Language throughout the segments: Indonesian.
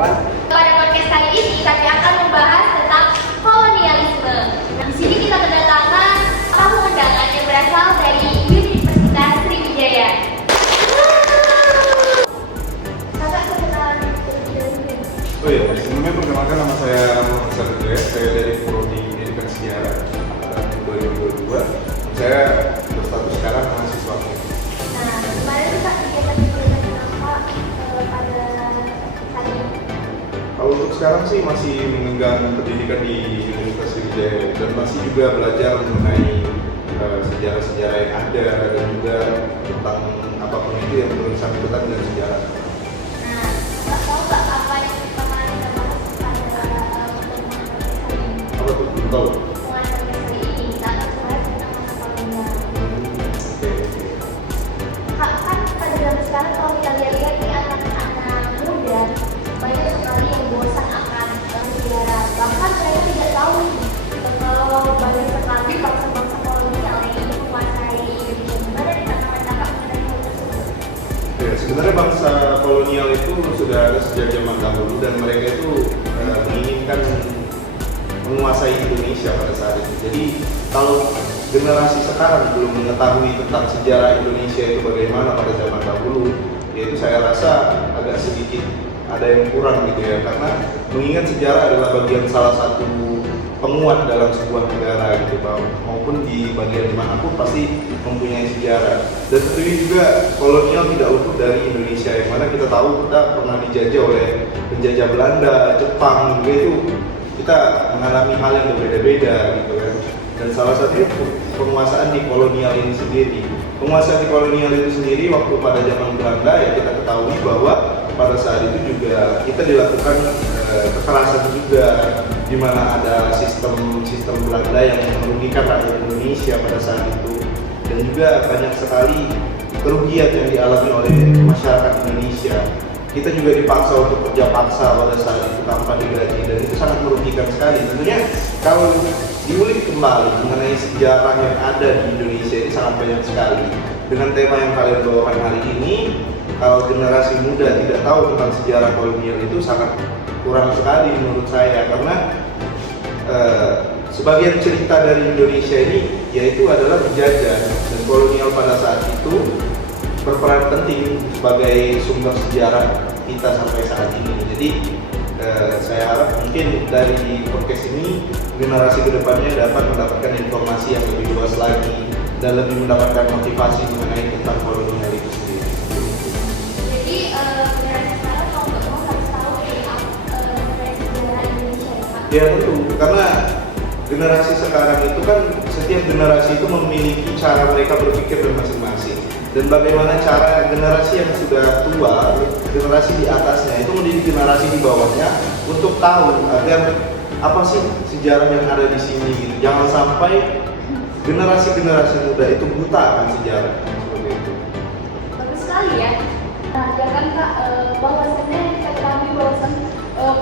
kawan-kawan. Pada podcast kali ini kami akan membahas tentang kolonialisme. Di sini kita kedatangan tamu undangan yang berasal dari Universitas Sriwijaya. Kakak kenalan terlebih dahulu. Oh iya, sebelumnya perkenalkan nama saya Muhammad Sadria. Saya dari Prodi Pendidikan Sejarah tahun 2022. Saya berstatus sekarang mahasiswa. Nah, kemarin kita kegiatan pendidikan apa pada hari ini? Kalau untuk sekarang sih masih mengenggang pendidikan di Universitas Sriwijaya dan masih juga belajar mengenai sejarah-sejarah yang ada dan juga tentang apapun itu yang bersangkutan dengan sejarah. Nah, Mbak tahu nggak apa yang kemarin kita bahas pada pertemuan podcast hari ini? Apa tuh? Belum tahu. Pertemuan podcast hari ini kita akan bahas tentang masa kolonial. Oke. Kan pada zaman sekarang kalau kita lihat-lihat nih anak-anak muda banyak sekali yang bosan akan sejarah. Bahkan mereka tidak tahu kalau banyak sekali bangsa-bangsa kolonial yang menguasai Indonesia. Gimana nih kata-kata mengenai hal tersebut? Ya, sebenarnya bangsa kolonial itu sudah ada sejak zaman dahulu dan mereka itu menginginkan menguasai Indonesia pada saat itu. Jadi kalau generasi sekarang belum mengetahui tentang sejarah Indonesia itu bagaimana pada zaman dahulu, yaitu saya rasa agak sedikit ada yang kurang gitu ya, karena mengingat sejarah adalah bagian salah satu penguat dalam sebuah negara gitu, maupun di bagian dimanapun pasti mempunyai sejarah. Dan tentunya juga kolonial tidak luput dari Indonesia, yang mana kita tahu kita pernah dijajah oleh penjajah Belanda, Jepang juga, itu kita mengalami hal yang berbeda-beda gitu kan. Dan salah satunya penguasaan di kolonial ini sendiri. Penguasaan di kolonial itu sendiri waktu pada zaman Belanda ya kita ketahui bahwa pada saat itu juga kita dilakukan kekerasan juga, di mana ada sistem Belanda yang merugikan rakyat Indonesia pada saat itu, dan juga banyak sekali kerugian yang dialami oleh masyarakat Indonesia. Kita juga dipaksa untuk kerja paksa pada saat itu tanpa digaji, dan itu sangat merugikan sekali. Tentunya kalau diulik kembali mengenai sejarah yang ada di Indonesia ini sangat banyak sekali. Dengan tema yang kalian bawakan hari ini, kalau generasi muda tidak tahu tentang sejarah kolonial itu sangat kurang sekali menurut saya, karena sebagian cerita dari Indonesia ini yaitu adalah penjajah, dan kolonial pada saat itu berperan penting sebagai sumber sejarah kita sampai saat ini. Jadi saya harap mungkin dari podcast ini generasi kedepannya dapat mendapatkan informasi yang lebih luas lagi dan lebih mendapatkan motivasi mengenai tentang kolonial itu sendiri. Jadi generasi sekarang mau nggak mau harus tahu mengenai sejarah Indonesia ya Pak? Ya tentu, karena generasi sekarang itu kan setiap generasi itu memiliki cara mereka berpikir masing-masing. Dan bagaimana cara generasi yang sudah tua, generasi di atasnya itu mendidik generasi di bawahnya untuk tahu agar apa sih sejarah yang ada di sini gitu. Jangan sampai generasi muda itu buta akan sejarah seperti itu. Bagus sekali ya. Nah, jangan Kak, bahwasannya kita ketahui bahwasan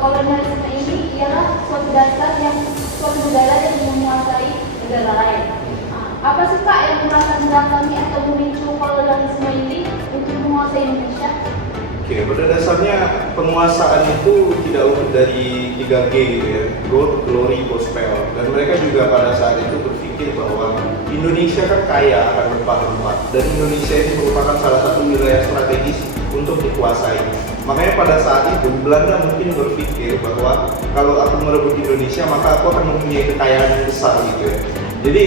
kolonialisme ini ialah suatu negara yang menguasai negara lain. Apa sih Kak yang merasa mendatangi atau memicu kolonialisme ini untuk menguasai Indonesia? Oke, pada dasarnya penguasaan itu tidak luput dari 3G gitu ya, growth, glory, gospel. Dan mereka juga pada saat itu berpikir bahwa Indonesia kan kaya akan rempah-rempah, dan Indonesia ini merupakan salah satu wilayah strategis untuk dikuasai. Makanya pada saat itu Belanda mungkin berpikir bahwa kalau aku merebut Indonesia maka aku akan mempunyai kekayaan yang besar gitu ya. Jadi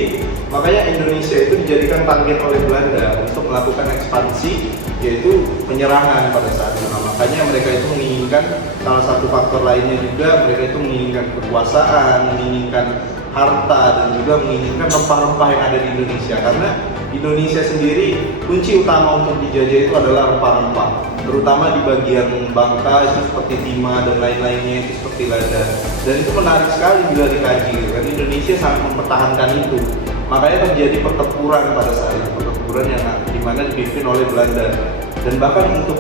makanya Indonesia itu dijadikan target oleh Belanda untuk melakukan ekspansi, yaitu penyerangan pada saat itu. Makanya mereka itu menginginkan, salah satu faktor lainnya juga mereka itu menginginkan kekuasaan, menginginkan harta, dan juga menginginkan rempah-rempah yang ada di Indonesia. Karena Indonesia sendiri kunci utama untuk dijajah itu adalah rempah-rempah, terutama di bagian Bangka itu seperti timah dan lain-lainnya itu seperti lada. Dan itu menarik sekali bila dikaji, kan Indonesia sangat mempertahankan itu. Makanya terjadi pertempuran pada saat itu, pertempuran yang dimana dipimpin oleh Belanda. Dan bahkan untuk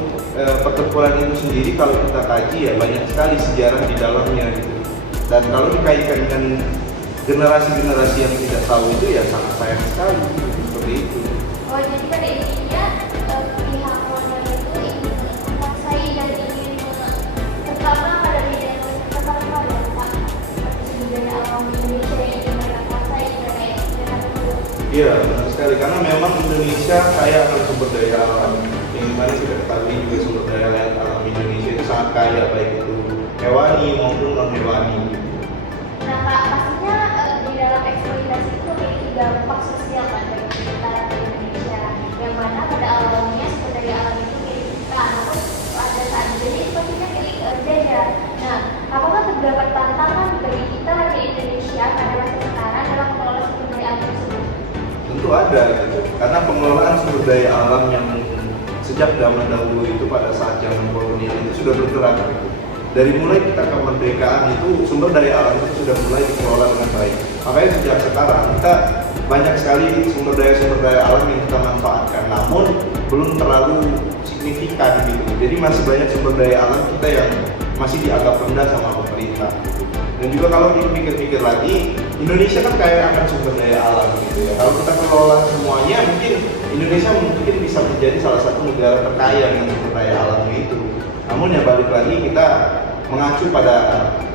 pertempuran itu sendiri kalau kita kaji ya banyak sekali sejarah di dalamnya gitu. Dan kalau dikaitkan dengan generasi-generasi yang tidak tahu itu ya sangat sayang sekali gitu, seperti itu. Oh, jadi pada intinya pihak kolonial itu ingin menguasai dan ingin pertama Iya, benar sekali. Karena memang Indonesia kaya akan sumber daya alam. Yang dimana kita ketahui juga sumber daya alam Indonesia itu sangat kaya, baik itu hewani maupun non hewani. Nah Kak, pastinya di dalam eksploitasi itu memiliki dampak sosial kan bagi kita di Indonesia, yang mana pada awalnya sumber daya alam itu milik kita, namun ada saat jadi sepertinya milik beda. Nah, apakah terdapat tantangan bagi kita di Indonesia pada masa sekarang dalam mengelola sumber daya alam tersebut? Tentu ada gitu. Karena pengelolaan sumber daya alam yang sejak zaman dahulu itu pada saat zaman kolonial itu sudah bergerak gitu. Dari mulai kita kemerdekaan itu sumber daya alam itu sudah mulai dikelola dengan baik. Makanya sejak sekarang kita banyak sekali sumber daya alam yang kita manfaatkan, namun belum terlalu signifikan gitu. Jadi masih banyak sumber daya alam kita yang masih dianggap rendah sama pemerintah gitu. Dan juga kalau dipikir-pikir lagi, Indonesia kan kaya akan sumber daya alam gitu ya. Kalau kita kelola semuanya, mungkin Indonesia mungkin bisa menjadi salah satu negara terkaya dengan sumber daya alamnya itu. Namun ya balik lagi kita mengacu pada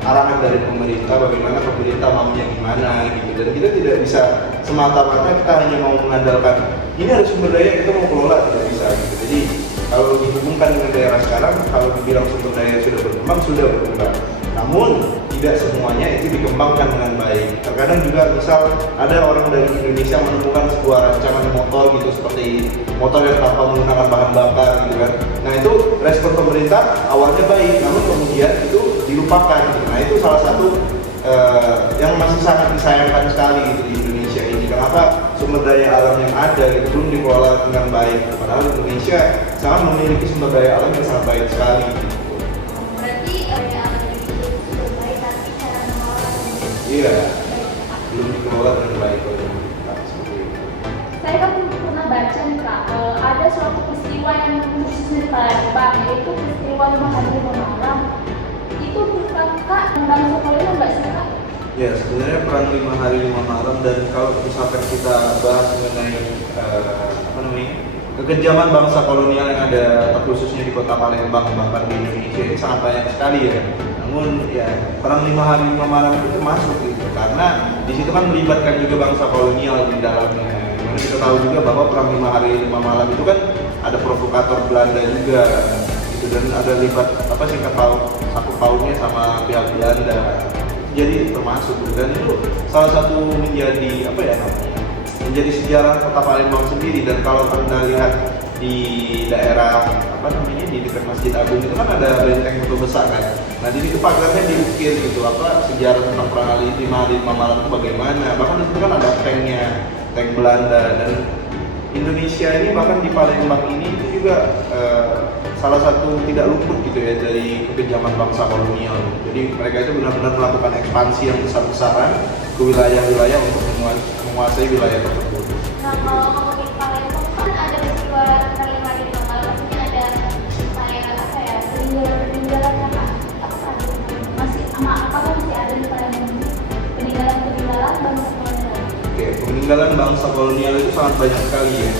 arahan dari pemerintah, bagaimana pemerintah maunya gimana gitu. Dan kita tidak bisa semata-mata kita hanya mau mengandalkan ini harus sumber daya kita mau kelola, tidak bisa gitu. Jadi kalau dihubungkan dengan daerah sekarang, kalau dibilang sumber daya sudah berkembang. Namun tidak semuanya itu dikembangkan dengan baik. Terkadang juga misal ada orang dari Indonesia menemukan sebuah rancangan motor gitu, seperti motor yang tanpa menggunakan bahan bakar gitu kan. Nah itu respon pemerintah awalnya baik, namun kemudian itu dilupakan gitu. Nah itu salah satu yang masih sangat disayangkan sekali gitu di Indonesia ini. Kenapa sumber daya alam yang ada itu belum dikelola dengan baik? Padahal Indonesia sangat memiliki sumber daya alam yang sangat baik sekali gitu. Berarti daya alam Indonesia itu sudah baik, tapi cara mengelolanya Iya, baik. belum dikelola dengan baik oleh pemerintah seperti itu. Saya kan pernah baca nih Kak, ada suatu peristiwa yang khususnya di Palembang, yaitu peristiwa 5 hari 5 malam. Itu bukan Kak tentang kolonial nggak sih Kak? Ya, sebenarnya perang 5 hari 5 malam, dan kalau misalkan kita bahas mengenai kekejaman bangsa kolonial yang ada khususnya di kota Palembang bahkan di Indonesia ini sangat banyak sekali ya. Namun ya perang 5 hari 5 malam itu termasuk gitu, karena di situ kan melibatkan juga bangsa kolonial di dalamnya. Karena kita tahu juga bahwa perang 5 hari 5 malam itu kan ada provokator Belanda juga gitu, dan ada libat sangkut pautnya sama pihak Belanda. Jadi termasuk, dan itu salah satu menjadi menjadi sejarah kota Palembang sendiri. Dan kalau Anda lihat di daerah di dekat Masjid Agung itu kan ada benteng betul besar kan. Nah di situ pagarnya diukir gitu sejarah tentang perang 5 hari 5 malam itu bagaimana. Bahkan di situ kan ada tank Belanda, dan Indonesia ini bahkan di Palembang ini itu juga salah satu tidak luput gitu ya dari kekejaman bangsa kolonial. Jadi mereka itu benar-benar melakukan ekspansi yang besar-besaran ke wilayah-wilayah untuk menguasai wilayah tersebut. Nah kalau ngomongin Palembang kan ada peristiwa tentang 5 hari 5 malam, maksudnya ada kayak peninggalan Kak. Apakah masih ada di Palembang peninggalan bangsa kolonial? Oke, peninggalan bangsa kolonial itu sangat banyak sekali ya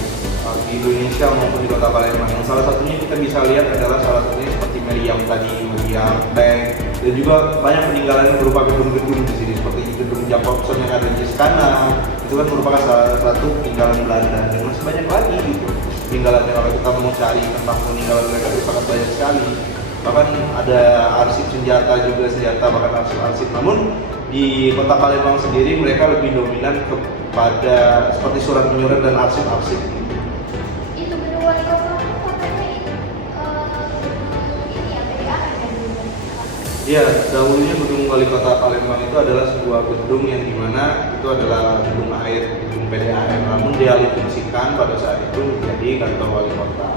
di Indonesia maupun di kota Palembang. Yang salah satunya kita bisa lihat adalah seperti Meriam Tank, dan juga banyak peninggalan yang berupa gedung-gedung di sini seperti gedung Jacobson yang ada di Jeskana. Itu kan merupakan salah satu peninggalan Belanda, dan masih banyak lagi gitu peninggalannya. Kalau kita mau cari tentang peninggalan mereka itu sangat banyak sekali. Bahkan ada arsip senjata, bahkan arsip. Namun di kota Palembang sendiri mereka lebih dominan kepada seperti surat menyurat dan arsip-arsip. Itu gedung wali kota katanya ini ya PDAM ya dulu. Iya, dahulunya gedung wali kota Palembang itu adalah sebuah gedung yang dimana itu adalah gedung PDAM, namun dialih fungsikan pada saat itu menjadi kantor wali kota.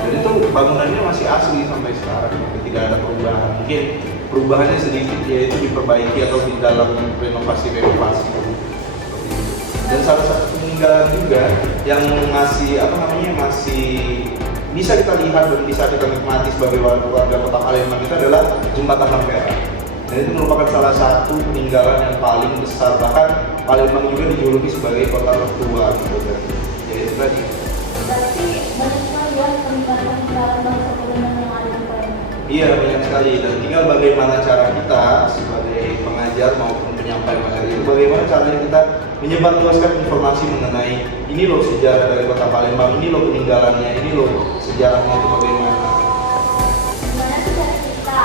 Dan itu bangunannya masih asli sampai sekarang, tidak ada perubahan. Mungkin perubahannya sedikit yaitu diperbaiki atau di dalam renovasi. Dan salah satu peninggalan juga yang masih bisa kita lihat dan bisa kita nikmati sebagai warga kota Palembang itu adalah Jembatan Ampera. Dan itu merupakan salah satu peninggalan yang paling besar, bahkan Palembang juga dijuluki sebagai kota tertua gitu kan. Jadi itu tadi. Berarti banyak sekali ya peninggalan bangsa kolonial yang ada di Palembang. Iya, banyak sekali, dan tinggal bagaimana cara kita sebagai pengajar maupun penyampai materi itu, bagaimana caranya kita menyebarluaskan informasi mengenai ini loh sejarah dari kota Palembang, ini loh peninggalannya, ini loh sejarahnya itu bagaimana. Gimana sih cara kita?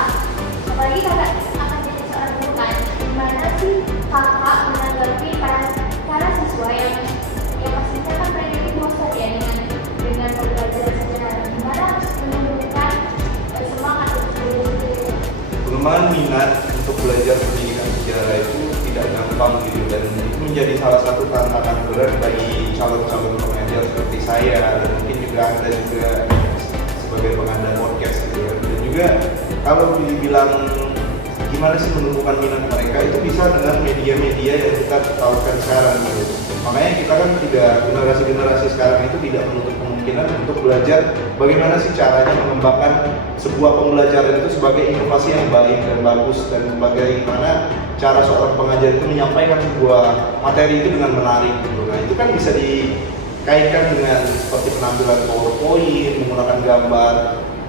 Apalagi kakak akan jadi seorang guru kan? Gimana sih kakak menanggapi para siswa yang pastinya kan mereka itu bosan ya dengan pembelajaran sejarah. Gimana menumbuhkan semangat untuk belajar? Pengembangan minat untuk belajar pendidikan sejarah itu tidak gampang gitu, dan itu menjadi salah satu tantangan berat bagi calon-calon pengajar seperti saya, dan mungkin juga Anda juga sebagai pengada podcast gitu ya. Dan juga kalau dibilang gimana sih menumbuhkan minat mereka, itu bisa dengan media-media yang kita tawarkan sekarang gitu. Makanya kita kan tidak, generasi-generasi sekarang itu tidak menutup kemungkinan untuk belajar bagaimana sih caranya mengembangkan sebuah pembelajaran itu sebagai inovasi yang baik dan bagus, dan bagaimana cara seorang pengajar itu menyampaikan sebuah materi itu dengan menarik gitu. Nah itu kan bisa dikaitkan dengan seperti penampilan PowerPoint, menggunakan gambar,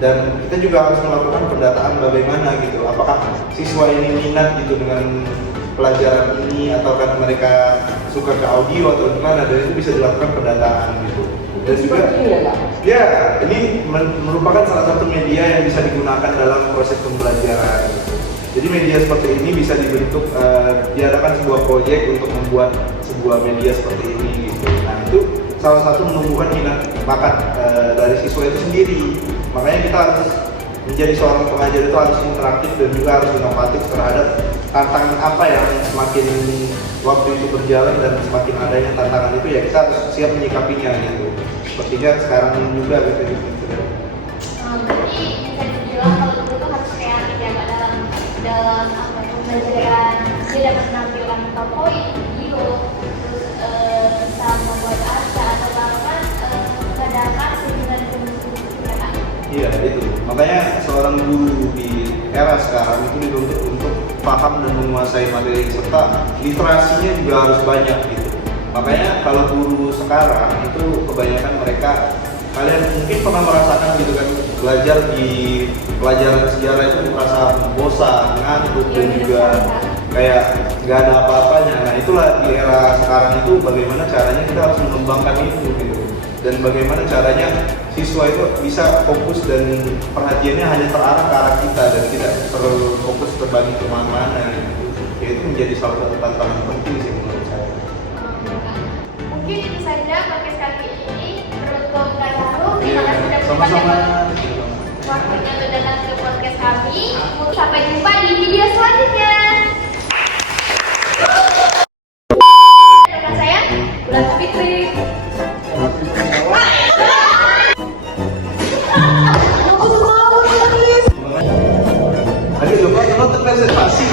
dan kita juga harus melakukan pendataan bagaimana gitu, apakah siswa ini minat gitu dengan pelajaran ini, atau kan mereka suka ke audio atau gimana, dan itu bisa dilakukan pendataan gitu. Dan juga ya ini merupakan salah satu media yang bisa digunakan dalam proses pembelajaran gitu. Jadi media seperti ini bisa dibentuk, diadakan sebuah proyek untuk membuat sebuah media seperti ini gitu. Nah itu salah satu menumbuhkan minat bakat dari siswa itu sendiri. Makanya kita harus menjadi seorang pengajar itu harus interaktif dan juga harus inovatif terhadap tantangan apa yang semakin waktu itu berjalan, dan semakin adanya tantangan itu ya kita harus siap menyikapinya gitu. Sepertinya sekarang juga gitu. Berarti bisa dibilang kalau itu tuh harus kreatif ya Kak, dalam apa pembelajaran. Dia dapat menampilkan PowerPoint, video, terus bisa membuat acara atau bahkan mengadakan seminar ya Kak. Iya itu, makanya seorang guru di era sekarang itu dituntut untuk paham dan menguasai materi, serta literasinya juga harus banyak gitu. Makanya kalau guru sekarang itu kebanyakan mereka, kalian mungkin pernah merasakan gitu kan, belajar di pelajaran sejarah itu merasa bosan, ngantuk, dan juga kayak nggak ada apa-apanya. Nah itulah di era sekarang itu bagaimana caranya kita harus mengembangkan itu gitu, dan bagaimana caranya siswa itu bisa fokus dan perhatiannya hanya terarah ke arah kita, dan tidak terfokus terbagi kemana-mana gitu. Ya, itu menjadi salah satu tantangan penting sih menurut saya. Mungkin itu saja podcast kali ini. Beruntung Kak Saru, terima kasih sudah Sama-sama. waktunya untuk datang ke podcast kami. Sampai jumpa di video selanjutnya. Kakak saya, Bulan Fitri. Ayo coba nonton presentasi.